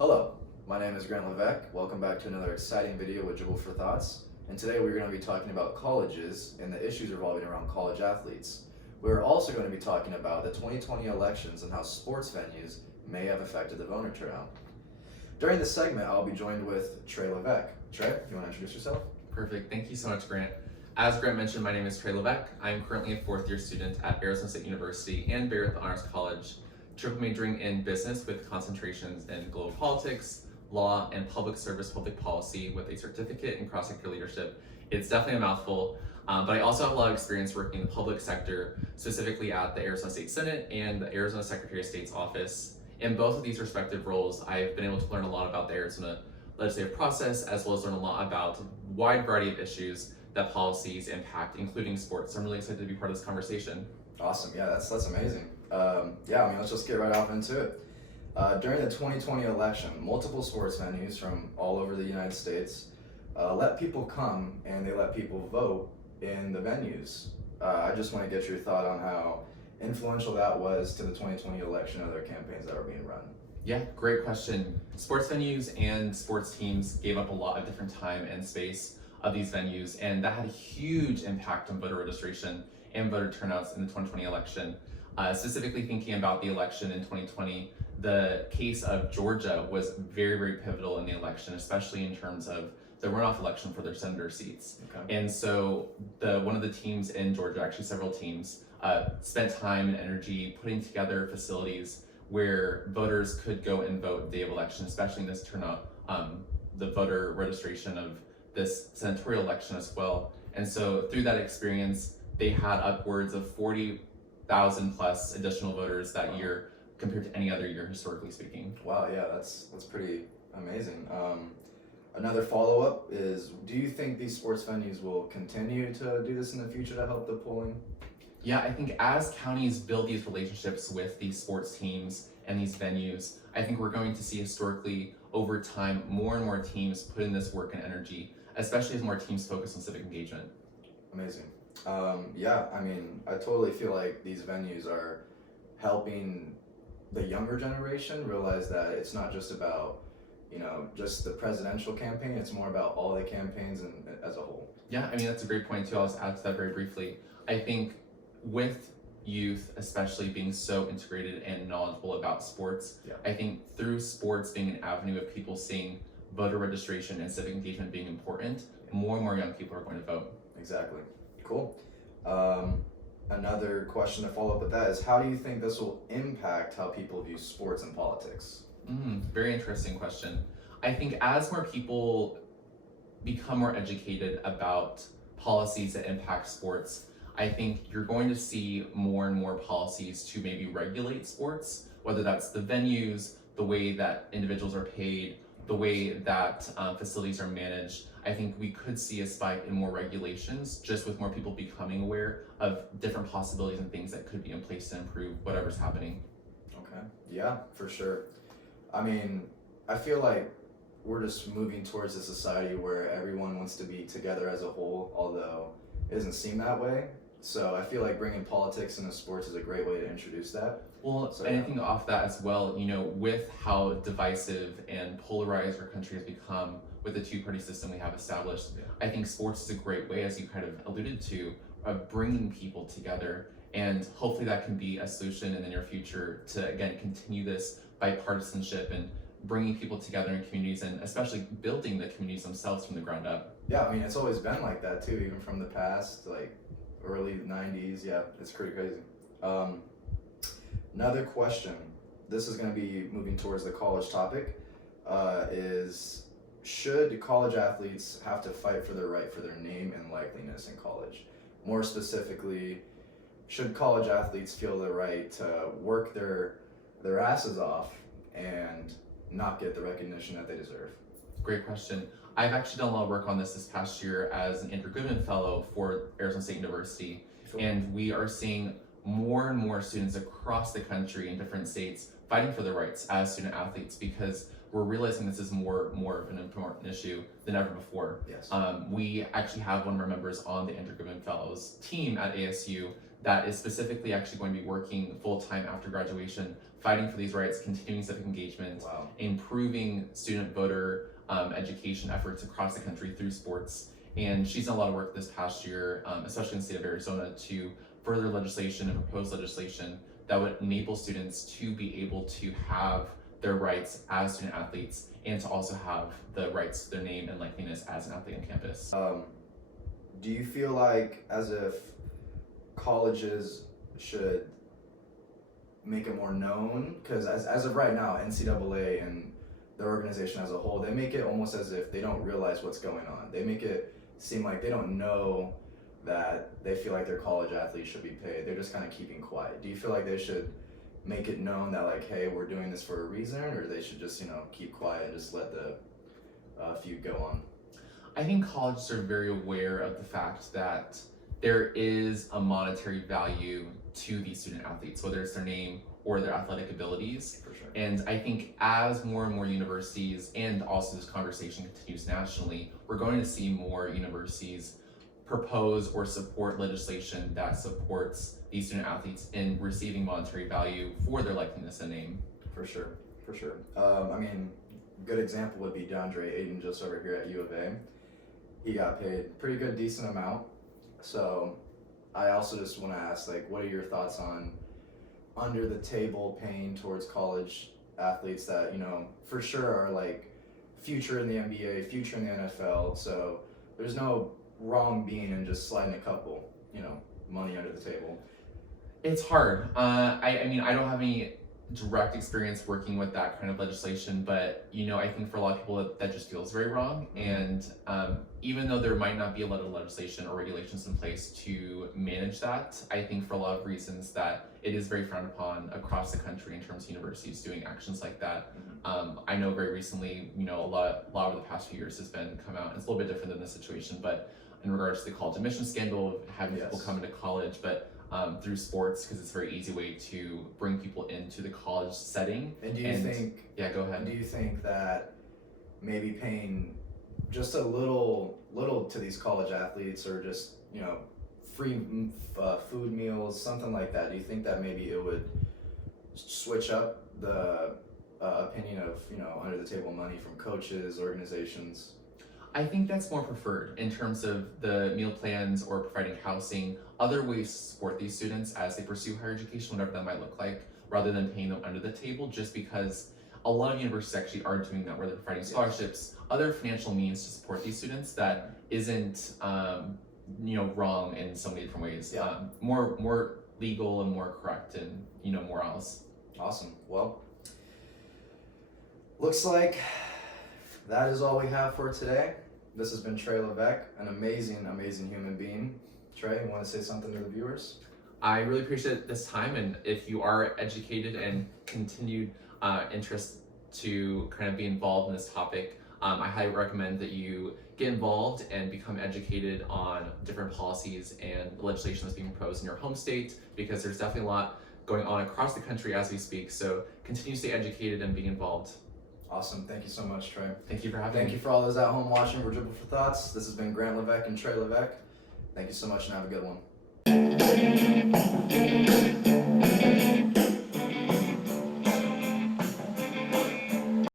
Hello, my name is Trey Leveque. Welcome back to another exciting video with Dribble for Thoughts. And today we're going to be talking about colleges and the issues revolving around college athletes. We're also going to be talking about the 2020 elections and how sports venues may have affected the voter turnout. During this segment, I'll be joined with Trey Leveque. Trey, you want to introduce yourself? Perfect. Thank you so much, Grant. As Grant mentioned, my name is Trey Leveque. I am currently a fourth-year student at Arizona State University and Barrett Honors College, triple majoring in business with concentrations in global politics, law, and public service public policy with a certificate in cross-sector leadership. It's definitely a mouthful, but I also have a lot of experience working in the public sector, specifically at the Arizona State Senate and the Arizona Secretary of State's office. In both of these respective roles, I've been able to learn a lot about the Arizona legislative process, as well as learn a lot about a wide variety of issues that policies impact, including sports. So I'm really excited to be part of this conversation. Awesome. Yeah, that's amazing. Let's just get right off into it. During the 2020 election, multiple sports venues from all over the United States let people come and they let people vote in the venues. I just want to get your thought on how influential that was to the 2020 election and other campaigns that were being run. Yeah, great question. Sports venues and sports teams gave up a lot of different time and space of these venues, and that had a huge impact on voter registration and voter turnouts in the 2020 election. Specifically thinking about the election in 2020, the case of Georgia was very, very pivotal in the election, especially in terms of the runoff election for their senator seats. Okay. And so one of the teams in Georgia, actually several teams, spent time and energy putting together facilities where voters could go and vote the day of election, especially in this turnout, the voter registration of this senatorial election as well. And so through that experience, they had upwards of 40,000 plus additional voters that year compared to any other year, historically speaking. Wow, yeah, that's pretty amazing. Another follow-up is, do you think these sports venues will continue to do this in the future to help the polling? Yeah, I think as counties build these relationships with these sports teams and these venues, I think we're going to see historically over time more and more teams put in this work and energy, especially as more teams focus on civic engagement. Amazing. I totally feel like these venues are helping the younger generation realize that it's not just about, just the presidential campaign, it's more about all the campaigns and as a whole. Yeah, I mean, that's a great point too. I'll just add to that very briefly. I think with youth, especially being so integrated and knowledgeable about sports, Yeah. I think through sports being an avenue of people seeing voter registration and civic engagement being important, more and more young people are going to vote. Exactly. Cool. Another question to follow up with that is, how do you think this will impact how people view sports and politics? Very interesting question. I think as more people become more educated about policies that impact sports, I think you're going to see more and more policies to maybe regulate sports, whether that's the venues, the way that individuals are paid, the way that facilities are managed. I think we could see a spike in more regulations just with more people becoming aware of different possibilities and things that could be in place to improve whatever's happening. Okay. Yeah, for sure. I feel like we're just moving towards a society where everyone wants to be together as a whole, although it doesn't seem that way. So I feel like bringing politics into sports is a great way to introduce that. Well, anything off that as well, with how divisive and polarized our country has become with the two-party system we have established, I think sports is a great way, as you kind of alluded to, of bringing people together. And hopefully that can be a solution in the near future to, again, continue this bipartisanship and bringing people together in communities and especially building the communities themselves from the ground up. Yeah, it's always been like that too, even from the past, like early 90s. Yeah, it's pretty crazy. Another question, this is going to be moving towards the college topic, is should college athletes have to fight for their right for their name and likeliness in college? More specifically, should college athletes feel the right to work their asses off and not get the recognition that they deserve? Great question. I've actually done a lot of work on this past year as an Andrew Goodman Fellow for Arizona State University, Sure. and we are seeing more and more students across the country in different states fighting for their rights as student athletes, because we're realizing this is more of an important issue than ever before. Yes. We actually have one of our members on the Andrew Goodman Fellows team at ASU that is specifically actually going to be working full-time after graduation, fighting for these rights, continuing civic engagement, Wow. improving student voter education efforts across the country through sports. And she's done a lot of work this past year, especially in the state of Arizona, to further legislation and propose legislation that would enable students to be able to have their rights as student athletes and to also have the rights to their name and likeliness as an athlete on campus. Do you feel like as if colleges should make it more known? Because as of right now, NCAA and their organization as a whole, they make it almost as if they don't realize what's going on. They make it seem like they don't know that they feel like their college athletes should be paid. They're just kind of keeping quiet. Do you feel like they should make it known that, like, hey, we're doing this for a reason, or they should just, keep quiet and just let the feud go on? I think colleges are very aware of the fact that there is a monetary value to these student athletes, whether it's their name or their athletic abilities. For sure. And I think as more and more universities, and also this conversation continues nationally, we're going to see more universities propose or support legislation that supports these student athletes in receiving monetary value for their likeliness and name. For sure. Good example would be DeAndre Ayton just over here at U of A. He got paid pretty good, decent amount. So I also just want to ask, like, what are your thoughts on under the table paying towards college athletes that, for sure are like future in the NBA, future in the NFL. So there's no wrong being in just sliding a couple, money under the table. It's hard. I mean, I don't have any direct experience working with that kind of legislation, but I think for a lot of people that just feels very wrong. And even though there might not be a lot of legislation or regulations in place to manage that, I think for a lot of reasons that it is very frowned upon across the country in terms of universities doing actions like that. I know very recently, a lot over the past few years has been come out. It's a little bit different than this situation, but in regards to the college admission scandal of having people come into college, but through sports, because it's a very easy way to bring people into the college setting. And do you think? Yeah, go ahead. Do you think that maybe paying just a little to these college athletes, or just free food meals, something like that? Do you think that maybe it would switch up the opinion of under the table money from coaches, organizations? I think that's more preferred in terms of the meal plans or providing housing, other ways to support these students as they pursue higher education, whatever that might look like, rather than paying them under the table, just because a lot of universities actually are doing that, where they're providing scholarships, other financial means to support these students that isn't, wrong in so many different ways. More legal and more correct and, more else. Awesome. Well, looks like that is all we have for today. This has been Trey Leveque, an amazing, amazing human being. Trey, you want to say something to the viewers? I really appreciate this time, and if you are educated and continued interest to kind of be involved in this topic, I highly recommend that you get involved and become educated on different policies and legislation that's being proposed in your home state, because there's definitely a lot going on across the country as we speak. So continue to stay educated and be involved. Awesome. Thank you so much, Trey. Thank you for having me. Thank you for all those at home watching. We're Dribble for Thoughts. This has been Grant Leveque and Trey Leveque. Thank you so much and have a good one.